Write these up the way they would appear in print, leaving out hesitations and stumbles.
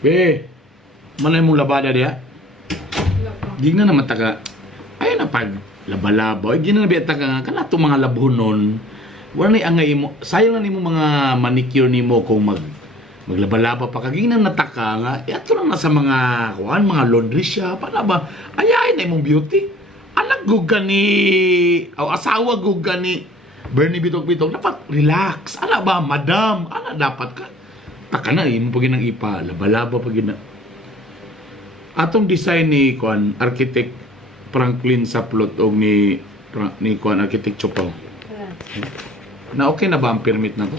Be, manay mong labada diya? Di na naman taga, ayun na pag laba-laba. Di na nabiya taga nga, kana itong mga labhonon. Wala na angay mo, sayang na nimo mga manicure nimo kung maglaba-laba pa. Kaging na nataka nga, ito lang nasa mga, kuhan, mga laundry shop. Ano ba? Ayayin na imong beauty. Anak guga ni, o asawa guga ni Bernie Bitog-Bitog, dapat relax. Ano ba, madam? Ano dapat ka? Taka na, yun pag ginang ipa, laba-laba pag ginang. Atong design ni kuan architect Franklin Saplot o ni kuan architect Chopaw. Na okay na ba ang permit na to?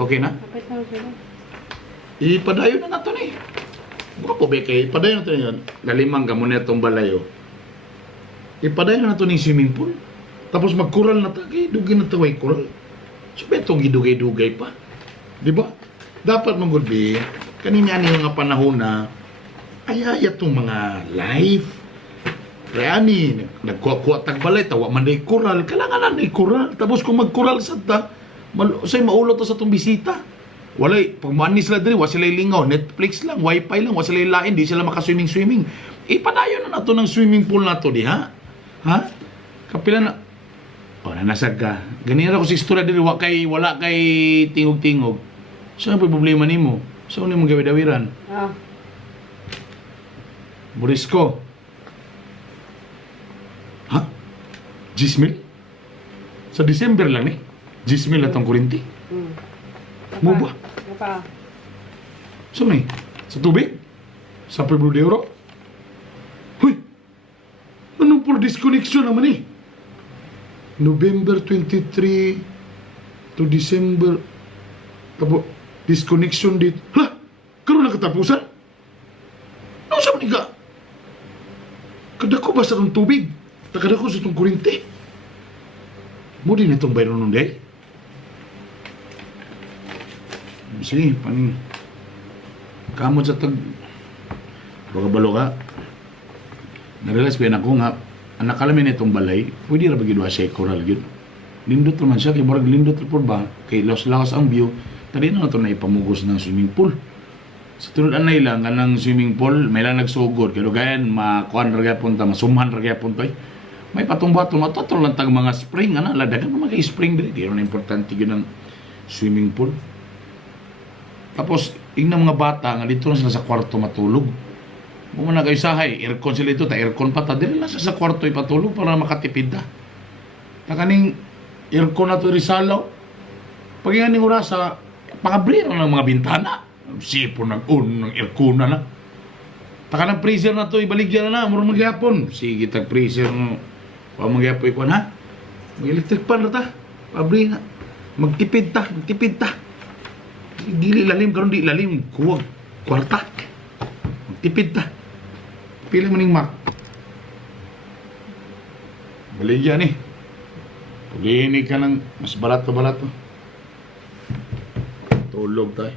Okay na? Ipadayon na nato ni. Buka po be kay ipadayon na to yun. Galimang gamon na itong balayo. Ipadayon na nato ni swimming pool. Tapos magkural na ta kay dugay na taway kural. So betong gidugay-dugay pa. Di ba? Dapat mong be kanina ni nga panahon na ay itong mga live. Kaya ni, nagkuha tagbalay, tawa man na kural. Kailangan na kural. Tapos kung magkural sa ta, say maulot to sa itong bisita. Walay, pag manis sila diri, wa sila lingaw. Netflix lang, wifi lang, wa sila lain, di sila makaswimming-swimming. Ipadayon na nato ng swimming pool na to, di ha? Ha? Kapila na, o nanasag ka. Ganyan ako sa istorya diri, wala kay tingog-tingog. Saan ang problema nimo? Saan mo gawid-awiran? Morisco. Ha? 10,000? Sa December lang eh. 10,000 atong kurinti. Mo ba? So ni? Sa tubig? Sa €10? Huy! Anong for disconnection naman eh? November 23 to December. Tabo, disconnection date. Hala! Karoon na katapusan? Ano sa maniga? Kadako ba sa itong tubig? Kadako sa itong kurinti? Mo din itong bayron nun day? Sige, kamot sa tag balo ka. Narealize ko yan ako nga ang nakalamin itong balay, pwede na bagidwa siya coral yun. Lindot naman siya, kay murag lindot po ba? Kay laos-laos ang view, tadi na ito na ipamugos ng swimming pool. Sa tulad anay lang, kanang swimming pool, may lang nagsugod. Kaya gayan, makuhan ragya punta, masumhan ragya punta. May patong-bato, matotol lang tag mga spring. Ano, ladagan naman kay spring din. Di na importante yun ng swimming pool. Tapos, yung mga bata, nga dito na sila sa kwarto matulog. Kung na kayo sahay, aircon sila ito, aircon pa ta. Dili lang sa kwarto ipatulog para makatipid na. Takaning aircon na ito risalaw. Pag yung aning orasa, pakabrira ng mga bintana. Sipo ng aircon na. Taka ng freezer na to, ibaligyan na murang magyapon. Sige, tag freezer mo. Kung magyapon ikuan ha? Mag-electric pan na ta. Pabri na. Magtipid ta. Dili lalim, karon di lalim. Kuwag. Kwarta. Magtipid ta. Pili mo ning Mac. Baligyan eh. Paglihinig ka ng mas balato. Tulog tayo.